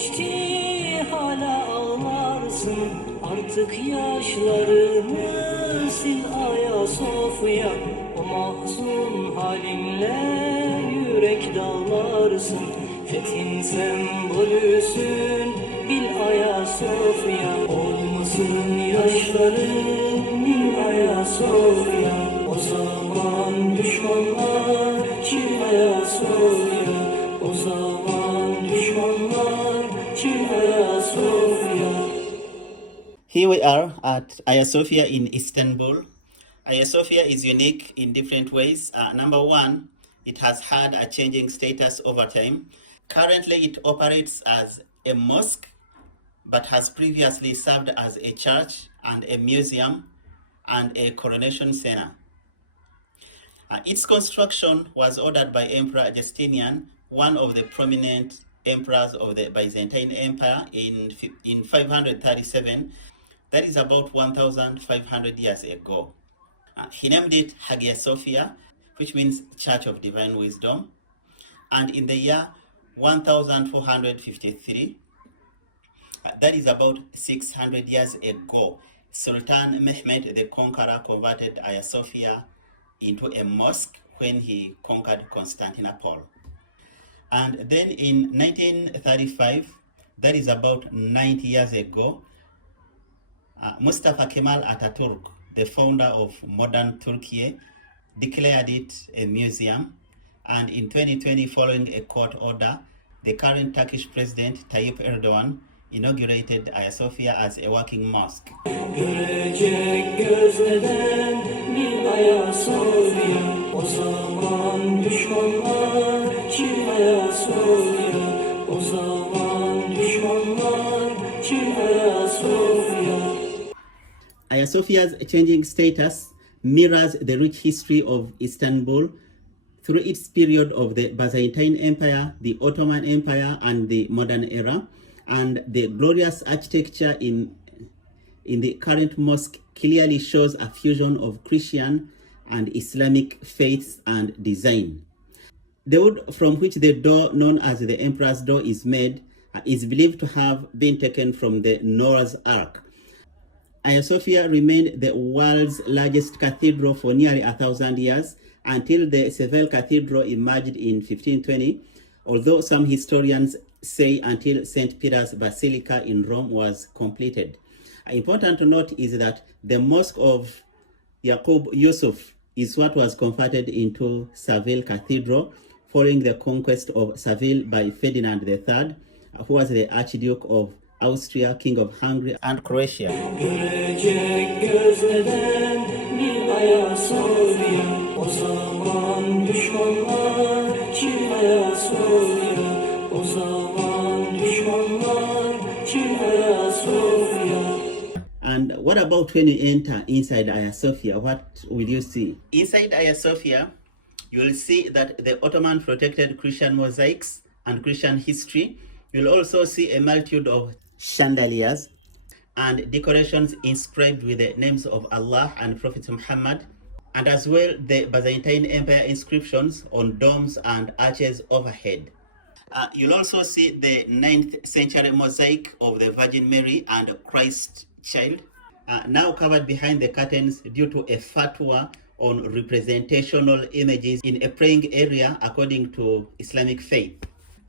geçti hala ağlarsın. Artık yaşlarını sil Ayasofya. O mahzun halinle yürek dağlarsın. Fethin sembolüsün bil Ayasofya. Olmasın yaşların bil Ayasofya. O zaman düşmanlar çil Ayasofya. O zaman düşmanlar çil Ayasofya. Here we are at Ayasofya in Istanbul. Ayasofya is unique in different ways. Number one, it has had a changing status over time. Currently, it operates as a mosque, but has previously served as a church and a museum and a coronation center. Its construction was ordered by Emperor Justinian, one of the prominent emperors of the Byzantine Empire in 537. That is about 1,500 years ago. He named it Hagia Sophia, which means Church of Divine Wisdom. And in the year 1453, that is about 600 years ago, Sultan Mehmed the Conqueror converted Ayasofya into a mosque when he conquered Constantinople. And then in 1935, that is about 90 years ago, Mustafa Kemal Atatürk, the founder of modern Turkey, declared it a museum. And in 2020, following a court order, the current Turkish president, Tayyip Erdogan, inaugurated Ayasofya as a working mosque. Görecek gözleden bil Ayasofya. O zaman düşmanlar çil Ayasofya. O zaman düşmanlar çil Ayasofya. Ayasofya's changing status mirrors the rich history of Istanbul through its period of the Byzantine Empire, the Ottoman Empire, and the modern era. And the glorious architecture in the current mosque clearly shows a fusion of Christian and Islamic faiths and design. The wood from which the door known as the Emperor's Door is made is believed to have been taken from the Noah's Ark. Ayasofya remained the world's largest cathedral for nearly 1,000 years until the Seville Cathedral emerged in 1520, although some historians say until St. Peter's Basilica in Rome was completed. Important to note is that the Mosque of Yaqub Yusuf is what was converted into Seville Cathedral following the conquest of Seville by Ferdinand III, who was the Archduke of Austria, King of Hungary and Croatia. Görecek gözleden bil Ayasofya. O zaman düşmanlar çil Ayasofya. O zaman düşmanlar çil Ayasofya. And what about when you enter inside Ayasofya? What will you see? Inside Ayasofya, you will see that the Ottoman protected Christian mosaics and Christian history. You'll also see a multitude of chandeliers and decorations inscribed with the names of Allah and Prophet Muhammad, and as well the Byzantine Empire inscriptions on domes and arches overhead. You'll also see the 9th century mosaic of the Virgin Mary and Christ child, now covered behind the curtains due to a fatwa on representational images in a praying area according to Islamic faith.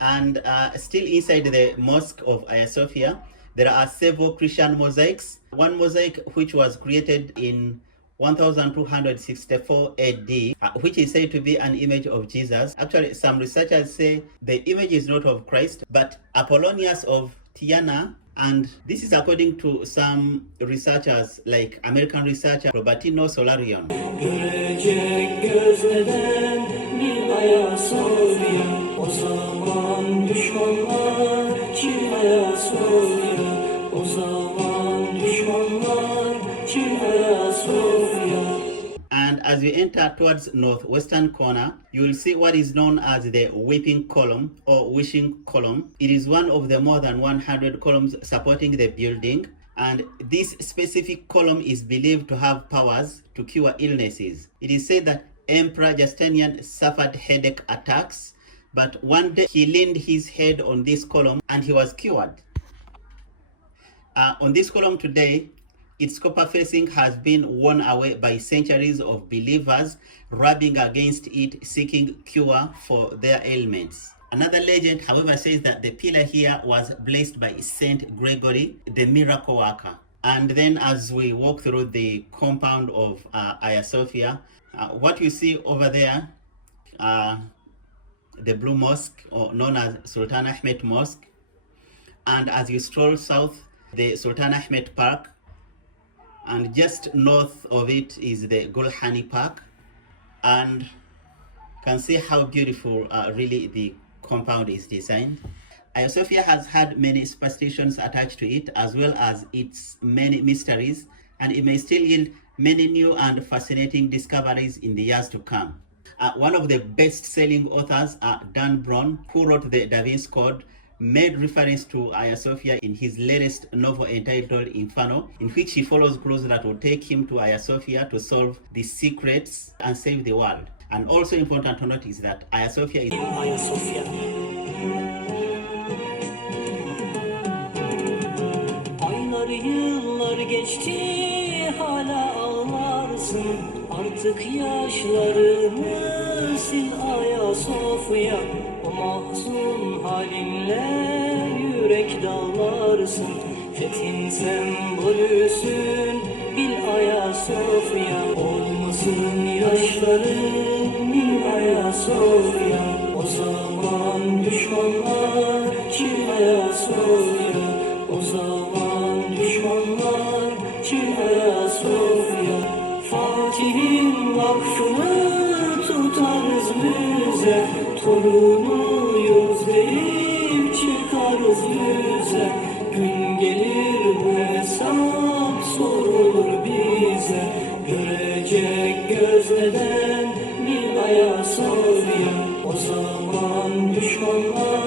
And still inside the Mosque of Ayasofya, there are several Christian mosaics. One mosaic which was created in 1264 AD, which is said to be an image of Jesus. Actually, some researchers say the image is not of Christ, but Apollonius of Tyana, and this is according to some researchers like American researcher Robertino Solarion. Görecek gözleden bil Ayasofya. O zaman düşmanlar çil Ayasofya. O zaman düşmanlar çil Ayasofya. And as you enter towards northwestern corner, you will see what is known as the weeping column or wishing column. It is one of the more than 100 columns supporting the building, and this specific column is believed to have powers to cure illnesses. It is said that Emperor Justinian suffered headache attacks But one day he leaned his head on this column and he was cured. On this column today, its copper facing has been worn away by centuries of believers rubbing against it, seeking cure for their ailments. Another legend, however, says that the pillar here was blessed by Saint Gregory, the miracle worker. And then as we walk through the compound of Hagia Sophia, what you see over there, the Blue Mosque, or known as Sultan Ahmed Mosque. And as you stroll south, the Sultan Ahmed Park. And just north of it is the Gulhani Park. And you can see how beautiful really the compound is designed. Hagia Sophia has had many superstitions attached to it, as well as its many mysteries, and it may still yield many new and fascinating discoveries in the years to come. One of the best-selling authors, Dan Brown, who wrote the Da Vinci Code, made reference to Hagia Sophia in his latest novel entitled Inferno, in which he follows clues that will take him to Hagia Sophia to solve the secrets and save the world. And also important to note is that Hagia Sophia is Hagia Sophia. Aylar yıllar geçti, hala ağlarsın. Artık yaşlarını sil Hagia Sophia. O mahzun halinle yürek dağlarsın. Fethin sembolüsün bil Hagia Sophia. Olmasın yaşların bil Hagia Sophia. O zaman düşmanlar çil Hagia Sophia. O zaman düşmanlar çil Hagia Sophia. Fatih'in vakfını tutarız müze. Torunuyuz deyip çıkarız yüze. Gün gelir bu hesap sorulur bize. Görecek göz neden bil Hagia Sophia. O zaman düşmanlar